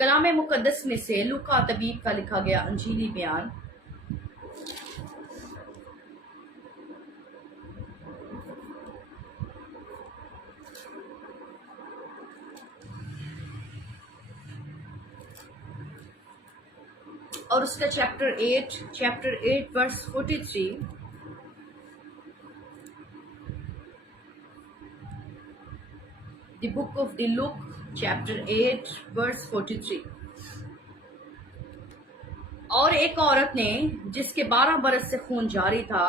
कलाम मुकद्दस में से लूका तबीब का लिखा गया अंजीली बयान और उसका chapter 8 verse 43 The book of the Luke chapter 8 verse 43। और एक औरत ने जिसके 12 बरस से खून जारी था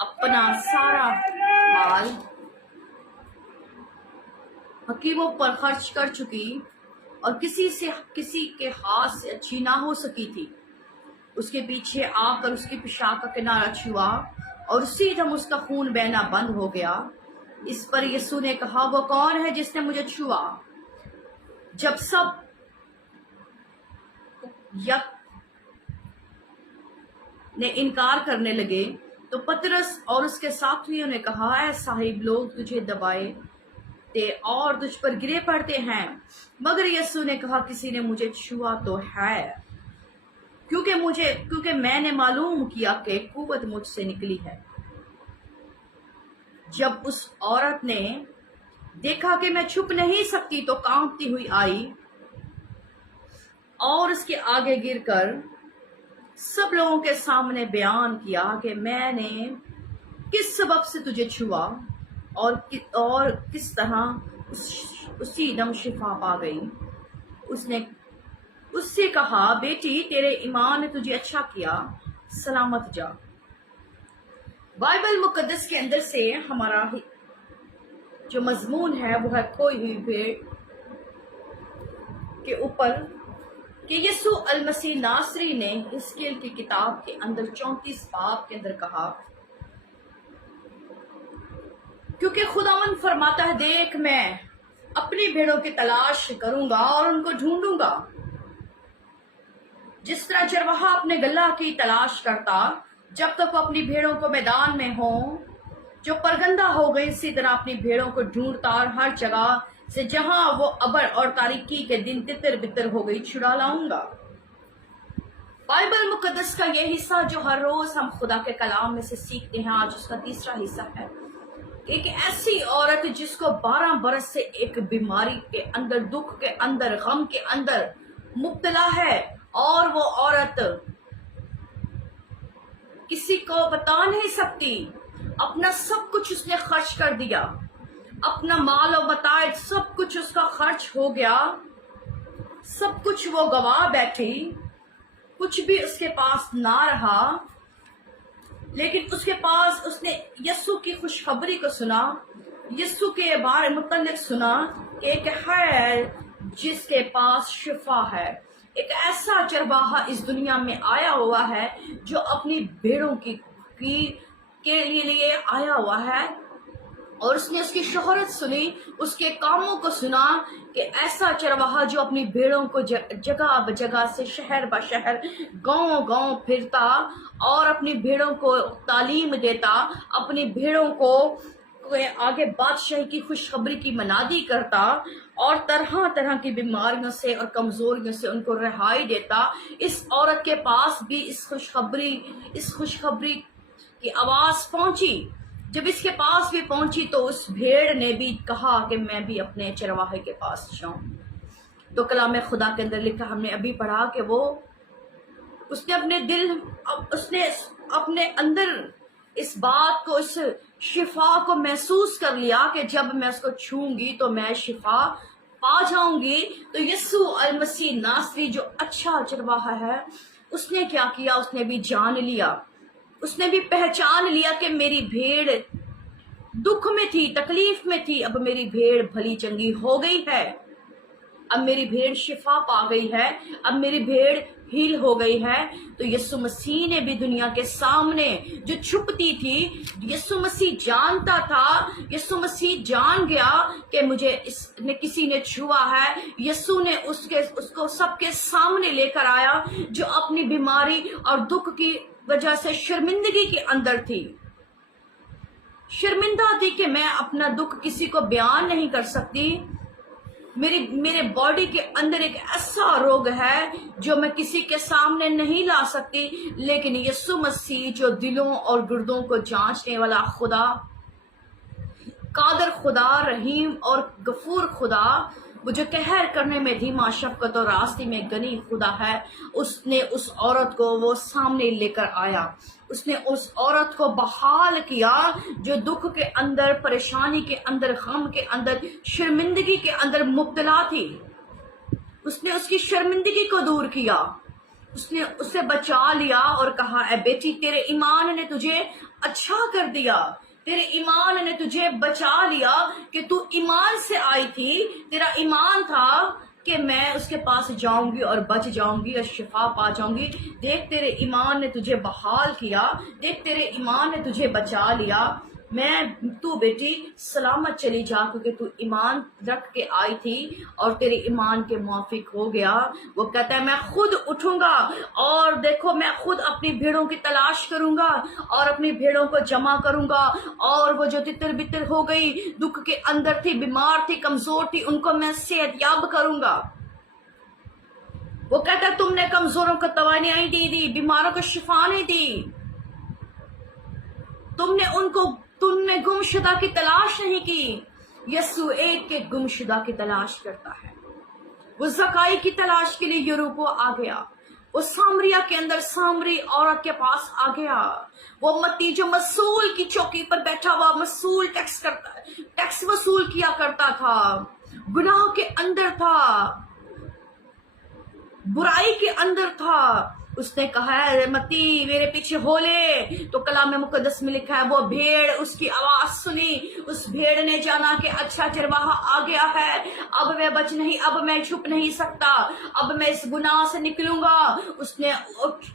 अपना सारा माल हकीमों पर खर्च कर चुकी और किसी के हाथ से अच्छी ना हो सकी थी, उसके पीछे आकर उसकी पेशाब का किनारा छुआ और उसी दम उसका खून बहना बंद हो गया। इस पर यीशु ने कहा, वो कौन है जिसने मुझे छुआ? जब सब ने इनकार करने लगे तो पतरस और उसके साथियों ने कहा, ऐ साहिब, लोग तुझे दबाए ते और तुझ पर गिरे पड़ते हैं। मगर यीशु ने कहा, किसी ने मुझे छुआ तो है, क्योंकि मैंने मालूम किया कि कुव्वत मुझसे निकली है। जब उस औरत ने देखा कि मैं छुप नहीं सकती तो कांपती हुई आई और उसके आगे गिरकर सब लोगों के सामने बयान किया कि मैंने किस सबब से तुझे छुआ और किस तरह उसी दम शिफा पा गई। उसने उससे कहा, बेटी, तेरे ईमान ने तुझे अच्छा किया, सलामत जा। बाइबल मुकद्दस के अंदर से हमारा जो मजमून है वो है खोई हुई भेड़ के ऊपर कि यीशु अल मसीह नासरी ने हिस्कियल की किताब के अंदर 34 बाब के अंदर कहा, क्योंकि खुदावंद फरमाता है, देख, मैं अपनी भेड़ों की तलाश करूंगा और उनको ढूंढूंगा। जिस तरह चरवाहा अपने गल्ला की तलाश करता जब तक वो अपनी भेड़ों को मैदान में हो जो परगंदा हो गई, इसी तरह अपनी भेड़ों को ढूंढता और हर जगह से जहां वो अबर और तारीकी के दिन तितर बितर हो गई छुड़ा लाऊंगा। बाइबल मुकद्दस का ये हिस्सा जो हर रोज हम खुदा के कलाम में से सीखते हैं, आज उसका तीसरा हिस्सा है। एक ऐसी औरत जिसको 12 बरस से एक बीमारी के अंदर, दुख के अंदर, गम के अंदर मुब्तला है और वो औरत किसी को बता नहीं सकती। अपना सब कुछ उसने खर्च कर दिया, अपना माल और बताए सब कुछ उसका खर्च हो गया, सब कुछ वो गवा बैठी, कुछ भी उसके पास ना रहा। लेकिन उसके पास उसने यीशु की खुशखबरी को सुना, यीशु के बारे मुतल्लिक सुना कि एक है जिसके पास शिफा है। एक ऐसा चरवाहा इस दुनिया में आया हुआ है जो अपनी भेड़ों के लिए आया हुआ है और उसने उसकी शोहरत सुनी, उसके कामों को सुना कि ऐसा चरवाहा जो अपनी भेड़ों को जगह जगह से, शहर ब शहर, गांव गांव फिरता और अपनी भेड़ों को तालीम देता, अपनी भेड़ों को आगे बादशाही की खुशखबरी की मनादी करता और तरह तरह की बीमारियों से और कमजोरियों से उनको रिहाई देता। इस औरत के पास भी इस खुशखबरी की आवाज पहुंची। जब इसके पास भी पहुंची तो उस भेड़ ने भी कहा कि मैं भी अपने चरवाहे के पास जाऊं। तो कलाम खुदा के अंदर लिखा, हमने अभी पढ़ा कि उसने अपने अंदर इस बात को, इस शिफा को महसूस कर लिया कि जब मैं उसको छूंगी तो मैं शिफा पा जाऊंगी। तो यीशु अल मसीह नासरी जो अच्छा चरवाहा है, उसने क्या किया? उसने भी जान लिया, उसने भी पहचान लिया कि मेरी भेड़ दुख में थी, तकलीफ में थी, अब मेरी भेड़ भली चंगी हो गई है, अब मेरी भेड़ शिफा पा गई है, अब मेरी भेड़ हील हो गई है। तो यीशु मसीह ने भी दुनिया के सामने जो छुपती थी, यीशु मसीह जानता था, यीशु मसीह जान गया कि मुझे किसी ने छुआ है। यीशु ने उसको सबके सामने लेकर आया जो अपनी बीमारी और दुख की वजह से शर्मिंदगी के अंदर थी, शर्मिंदा थी कि मैं अपना दुख किसी को बयान नहीं कर सकती। میرے باڈی کے اندر ایک ایسا روگ ہے جو میں کسی کے سامنے نہیں لا سکتی، لیکن یسوع مسیح جو دلوں اور گردوں کو جانچنے والا خدا، قادر خدا، رحیم اور غفور خدا، وہ جو قہر کرنے میں دھیما، شفقت اور راستے میں غنی خدا ہے، اس نے اس عورت کو وہ سامنے لے کر آیا۔ اس نے اس عورت کو بحال کیا جو دکھ کے اندر، پریشانی کے اندر، غم کے اندر، شرمندگی کے اندر مبتلا تھی۔ اس نے اس کی شرمندگی کو دور کیا، اس نے اسے بچا لیا اور کہا، اے بیٹی، تیرے ایمان نے تجھے اچھا کر دیا، تیرے ایمان نے تجھے بچا لیا، کہ تو ایمان سے آئی تھی، تیرا ایمان تھا کہ میں اس کے پاس جاؤں گی اور بچ جاؤں گی اور شفا پا جاؤں گی۔ دیکھ تیرے ایمان نے تجھے بحال کیا، دیکھ تیرے ایمان نے تجھے بچا لیا، تو بیٹی سلامت چلی جا، کیونکہ تو ایمان رکھ کے آئی تھی اور تیرے ایمان کے موافق ہو گیا۔ وہ کہتا ہے، میں خود اٹھوں گا اور دیکھو، میں خود اپنی بھیڑوں کی تلاش کروں گا اور اپنی بھیڑوں کو جمع کروں گا، اور وہ جو تتر بتر ہو گئی، دکھ کے اندر تھی، بیمار تھی، کمزور تھی، ان کو میں صحت یاب کروں گا۔ وہ کہتا ہے، تم نے کمزوروں کو توانائی دی، بیماروں کو شفا نہیں دی، تم نے گمشدہ کی تلاش نہیں کی۔ یسوع ایک ایک گمشدہ کی تلاش کرتا ہے۔ وہ زکائی کی تلاش کے لیے یوروپو آ گیا، وہ سامریا کے اندر سامری عورت کے پاس آ گیا، وہ متی جو مسئول کی چوکی پر بیٹھا ہوا مسئول ٹیکس وصول کیا کرتا تھا، گناہ کے اندر تھا، برائی کے اندر تھا۔ اس نے کہا، ہے متی میرے پیچھے ہو لے، تو کلام مقدس میں لکھا ہے، وہ بھیڑ اس کی آواز سنی، اس بھیڑ نے جانا کہ اچھا چرواہا آ گیا ہے، اب میں اب میں چھپ نہیں سکتا، اب میں اس گناہ سے نکلوں گا۔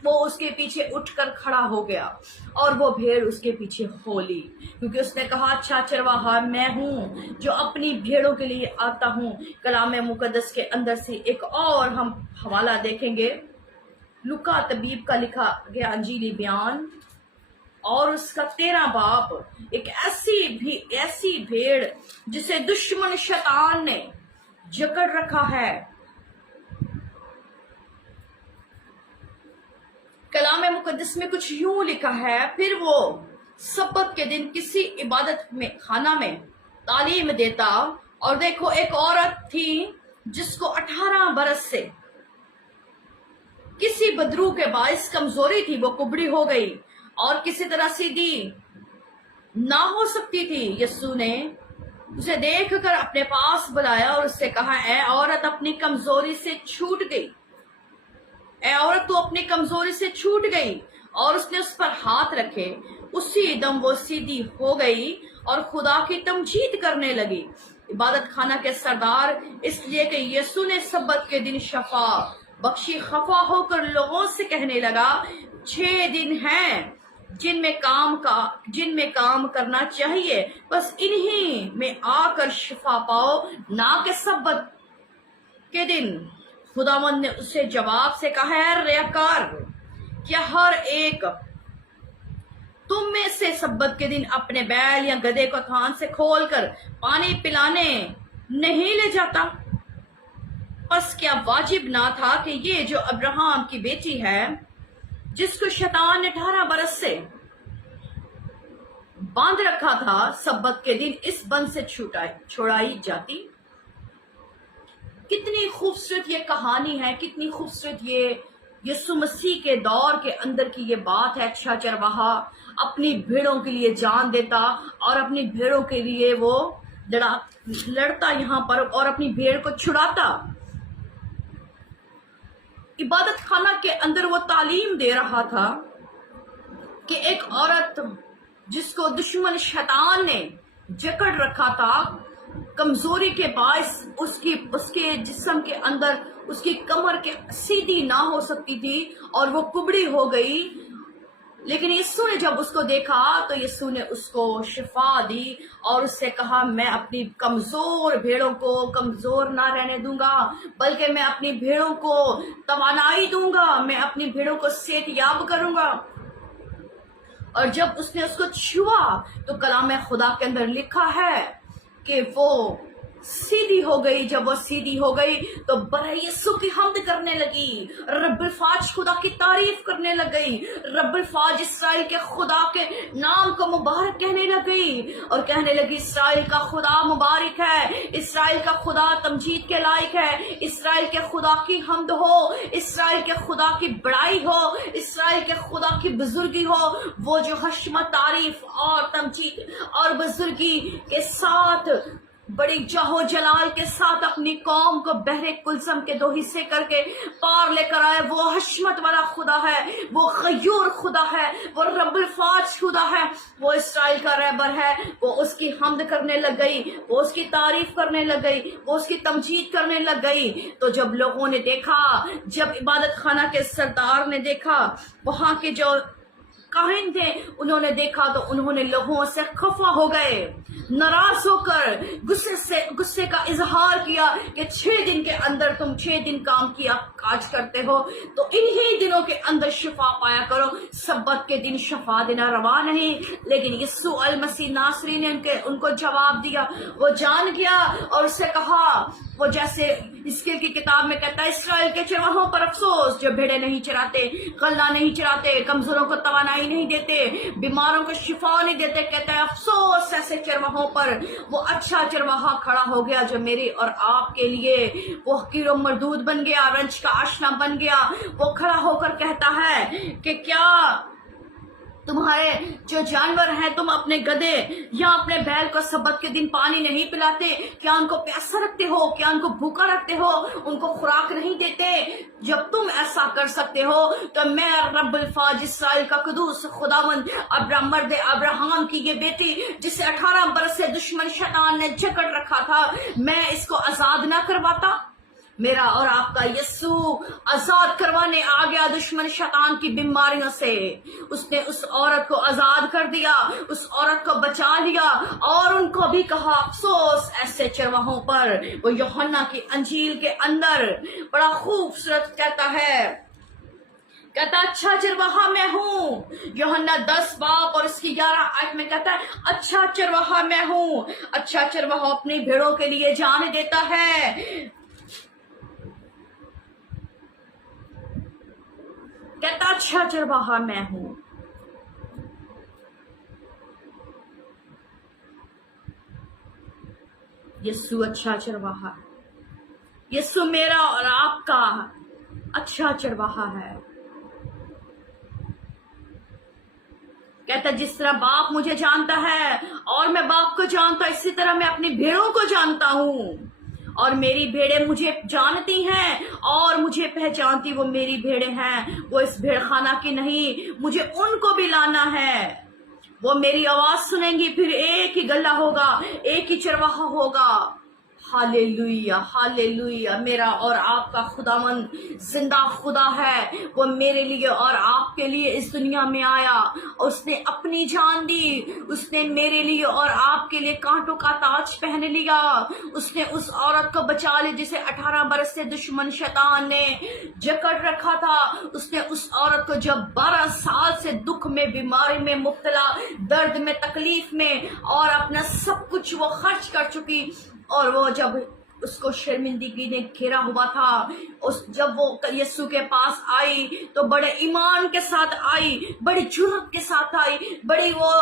وہ اس کے پیچھے اٹھ کر کھڑا ہو گیا اور وہ بھیڑ اس کے پیچھے ہو لی، کیونکہ اس نے کہا، اچھا چرواہا میں ہوں جو اپنی بھیڑوں کے لیے آتا ہوں۔ کلام مقدس کے اندر سے ایک اور ہم حوالہ دیکھیں گے، لوکا طبیب کا لکھا گیا انجیلی بیان اور اس کا 13 باب، ایک ایسی بھیڑ جسے دشمن شیطان نے جکڑ رکھا ہے۔ کلام مقدس میں کچھ یوں لکھا ہے، پھر وہ سبت کے دن کسی عبادت میں خانہ میں تعلیم دیتا، اور دیکھو ایک عورت تھی جس کو 18 برس سے کسی بدرو کے باعث کمزوری تھی، وہ کبڑی ہو گئی اور کسی طرح سیدھی نہ ہو سکتی تھی۔ یسوع نے اسے دیکھ کر اپنے پاس بلایا اور اس سے کہا، اے عورت، اپنی کمزوری سے چھوٹ گئی، اے عورت تو اپنی کمزوری سے چھوٹ گئی، اور اس نے اس پر ہاتھ رکھے، اسی دم وہ سیدھی ہو گئی اور خدا کی تمجید کرنے لگی۔ عبادت خانہ کے سردار، اس لیے کہ یسوع نے سبت کے دن شفا بخشی، خفا ہو کر لوگوں سے کہنے لگا، 6 دن ہیں جن میں کام کرنا چاہیے، بس انہی میں آ کر شفا پاؤ، نہ کہ سبت کے دن۔ خداوند نے اسے جواب سے کہا، اے ریاکار، کیا ہر ایک تم میں سے سبت کے دن اپنے بیل یا گدھے کو تھان سے کھول کر پانی پلانے نہیں لے جاتا؟ پس کیا واجب نہ تھا کہ یہ جو ابراہم کی بیٹی ہے، جس کو شیطان نے 18 برس سے باندھ رکھا تھا، سبت کے دن اس بند سے چھڑائی جاتی؟ کتنی خوبصورت یہ کہانی ہے، کتنی خوبصورت یہ یسوع مسیح کے دور کے اندر کی یہ بات ہے۔ اچھا چرواہا اپنی بھیڑوں کے لیے جان دیتا اور اپنی بھیڑوں کے لیے وہ لڑتا یہاں پر اور اپنی بھیڑ کو چھڑاتا۔ عبادت خانہ کے اندر وہ تعلیم دے رہا تھا کہ ایک عورت جس کو دشمن شیطان نے جکڑ رکھا تھا، کمزوری کے باعث اس کے جسم کے اندر اس کی کمر کے سیدھی نہ ہو سکتی تھی اور وہ کبڑی ہو گئی، لیکن یسوع نے جب اس کو دیکھا تو یسوع نے اس کو شفا دی اور اس سے کہا، میں اپنی کمزور بھیڑوں کو کمزور نہ رہنے دوں گا، بلکہ میں اپنی بھیڑوں کو توانائی دوں گا، میں اپنی بھیڑوں کو صحت یاب کروں گا۔ اور جب اس نے اس کو چھوا تو کلام خدا کے اندر لکھا ہے کہ وہ सीधी हो गई। जब वो सीधी हो गई तो बड़े यीशु की हमद करने लगी, रब्बुल फाज खुदा की तारीफ करने लग गई, रब्बुल फाज इसराइल के खुदा के नाम को मुबारक कहने लग गई और कहने लगी इसराइल का खुदा मुबारक है, इसराइल का खुदा तमजीद के लायक है, इसराइल के खुदा की हमद हो, इसराइल के खुदा की बड़ाई हो, इसराइल के खुदा की बुजुर्गी हो। वो जो हशमत तारीफ और तमजीद और बुजुर्गी के साथ बड़ी जाहो जलाल के साथ अपनी कौम को बहरे कुलसम के दो हिस्से करके पार लेकर आए, वो हशमत वाला खुदा है, वो गयूर खुदा है, वो रब्बुल फाज खुदा है, वो इसराइल का रहबर है। वो उसकी हमद करने लग गई, वो उसकी तारीफ करने लग गई, वो उसकी तमजीद करने लग गई। तो जब लोगों ने देखा, जब इबादत खाना के सरदार ने देखा, वहां के जो काहिन थे, उन्होंने देखा तो उन्होंने लोगों से खफा हो गए, नाराज होकर गुस्से का इजहार किया कि 6 दिन के अंदर तुम 6 दिन काम किया काज करते हो तो इन्हीं दिनों के अंदर शिफा पाया करो, सब्बत के दिन शिफा देना रवा नहीं। लेकिन यीशु अल मसीह नासरी ने उनको जवाब दिया, वो जान गया और उससे कहा, वो जैसे इसके की किताब में कहता है, इसराइल के चरवाहों पर अफसोस जो भेड़े नहीं चराते, गल्ला नहीं चराते, कमजोरों को तवानाई नहीं देते, बीमारों को शिफा नहीं देते। कहता है अफसोस ऐसे चरवाहों पर। वो अच्छा चरवाहा खड़ा हो गया जो मेरे और आपके लिए वो हकीर मरदूद बन गया, रंज का आशना बन गया। वो खड़ा होकर कहता है कि क्या तुम्हारे जो जानवर हैं, तुम अपने गधे या अपने बैल को सब्बत के दिन पानी नहीं पिलाते? क्या उनको प्यासा रखते हो? क्या उनको भूखा रखते हो? उनको खुराक नहीं देते? जब तुम ऐसा कर सकते हो तो मैं रब्बुल फाज इसराइल का कुदूस खुदावंद मर्द अब्राहम की ये बेटी जिसे 18 बरस से दुश्मन शैतान ने जकड़ रखा था, मैं इसको आजाद ना करवाता? मेरा और आपका यीशु आजाद करवाने आ गया दुश्मन शैतान की बीमारियों से। उसने उस औरत को आजाद कर दिया, उस औरत को बचा लिया और उनको भी कहा अफसोस ऐसे चरवाहों पर। वो यूहन्ना की अंजील के अंदर बड़ा खूबसूरत कहता है, कहता अच्छा चरवाहा मैं हूँ। यूहन्ना 10 बाब और इसकी 11 आयत में कहता है अच्छा चरवाहा मैं हूँ। अच्छा चरवाहा अपनी भेड़ों के लिए जान देता है। कहता अच्छा चरवाहा मैं हूं। यीशु अच्छा चरवाहा है, यीशु मेरा और आपका अच्छा चरवाहा है। कहता जिस तरह बाप मुझे जानता है और मैं बाप को जानता, इसी तरह मैं अपनी भेड़ों को जानता हूं और मेरी भेड़ें मुझे जानती हैं और मुझे पहचानती। वो मेरी भेड़ें हैं, वो इस भेड़खाना की नहीं, मुझे उनको भी लाना है। वो मेरी आवाज सुनेंगी, फिर एक ही गल्ला होगा, एक ही चरवाहा होगा। Hallelujah hallelujah. मेरा और आपका खुदावन जिंदा खुदा है। वो मेरे लिए और आपके लिए इस दुनिया में आया, उसने अपनी जान दी, उसने मेरे लिए और आपके लिए कांटों का ताज पहन लिया। उसने उस औरत को बचा लिया जिसे 18 बरस से दुश्मन शैतान ने जकड़ रखा था। उसने उस औरत को जब 12 साल से दुख में, बीमारी में मुब्तला, दर्द में, तकलीफ में और अपना सब कुछ वो खर्च कर चुकी, और वो जब उसको शर्मिंदगी ने घेरा हुआ था, जब वो यीशु के पास आई तो बड़े ईमान के साथ आई, बड़ी जुर्रत के साथ आई, बड़ी वो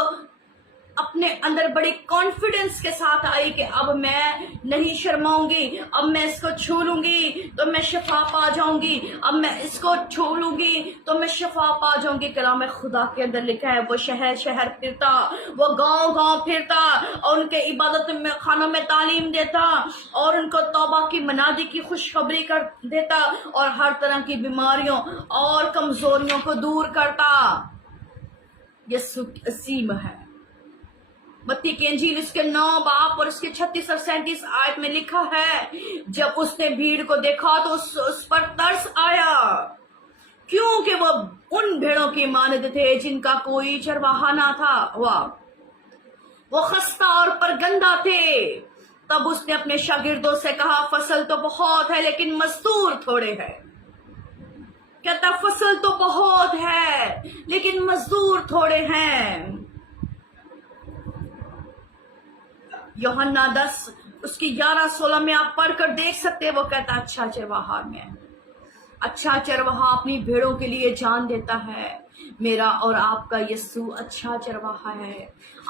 अपने अंदर बड़ी कॉन्फिडेंस के साथ आई कि अब मैं नहीं शर्माऊंगी, अब मैं इसको छू लूंगी तो मैं शिफा पा जाऊंगी, अब मैं इसको छू लूंगी तो मैं शिफा पा जाऊंगी। कलाम खुदा के अंदर लिखा है वो शहर शहर फिरता, वो गांव गांव फिरता और उनके इबादत में खानों में तालीम देता और उनको तौबा की मनादी की खुशखबरी कर देता और हर तरह की बीमारियों और कमजोरियों को दूर करता। यीशु असीम है। मत्ती की इंजील उसके 9 बाब और उसके 36 और 37 आयत में लिखा है, जब उसने भीड़ को देखा तो उस पर तरस आया, क्योंकि वो उन भेड़ों की मानद थे जिनका कोई चरवाहा ना था। वाह, वो खस्ता और परगंदा थे। तब उसने अपने शागिर्दों से कहा, फसल तो बहुत है लेकिन मजदूर थोड़े हैं। कहता फसल तो बहुत है लेकिन मजदूर थोड़े हैं। यूहन्ना 10 اس کی 11-16 میں آپ پڑھ کر دیکھ سکتے ہیں، وہ کہتا ہے اچھا چرواہا میں، اچھا چرواہا اپنی بھیڑوں کے لیے جان دیتا ہے، میرا اور آپ کا یسوع اچھا چرواہا ہے۔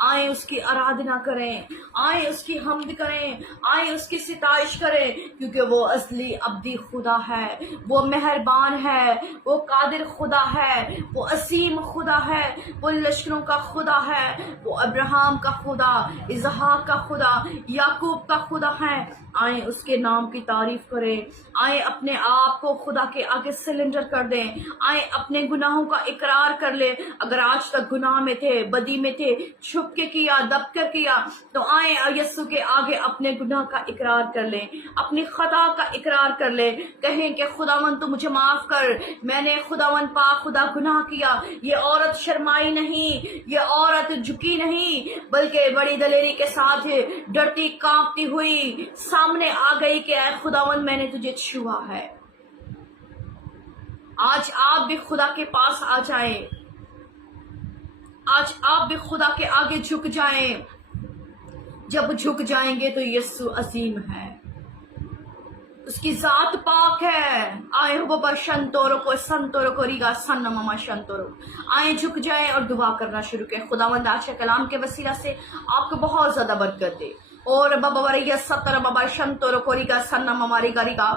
آئیں اس کی آرادھنا کریں، آئیں اس کی حمد کریں، آئیں اس کی ستائش کریں، کیونکہ وہ اصلی ابدی خدا ہے، وہ مہربان ہے، وہ قادر خدا ہے، وہ عظیم خدا ہے، وہ لشکروں کا خدا ہے، وہ ابراہیم کا خدا، اسحاق کا خدا، یعقوب کا خدا ہے۔ آئیں اس کے نام کی تعریف کریں، آئیں اپنے آپ کو خدا کے آگے سلنڈر کر دیں، آئیں اپنے گناہوں کا اقرار کر لیں۔ اگر آج تک گناہ میں تھے، بدی میں تھے، چھپ کے کیا، دب کر کیا، تو آئیں یسوع کے آگے اپنے گناہ کا اقرار کر لیں، اپنی خطا کا اقرار کر لیں، کہیں کہ خداوند تو مجھے معاف کر، میں نے خداوند پاک خدا گناہ کیا۔ یہ عورت شرمائی نہیں، یہ عورت جھکی نہیں، بلکہ بڑی دلیری کے ساتھ ڈرتی کانپتی ہوئی سامنے آ گئی کہ اے خداوند میں نے تجھے چھوا ہے۔ آج آپ بھی خدا کے پاس آ جائیں، آج آپ بھی خدا کے آگے جھک جائیں۔ جب جھک جائیں گے تو یسوع عظیم ہے، اس کی ذات پاک ہے۔ آئیں بابا شنتورو کو سنتورو کو ریگا سن ماما شنتورو، آئیں جھک جائیں اور دعا کرنا شروع کریں۔ خداوند آج کے کلام کے وسیلہ سے آپ کو بہت زیادہ برکت دے۔ اور بابا ریگا ستر بابا شنتورو کو ریگا سن ماما ریگا ریگا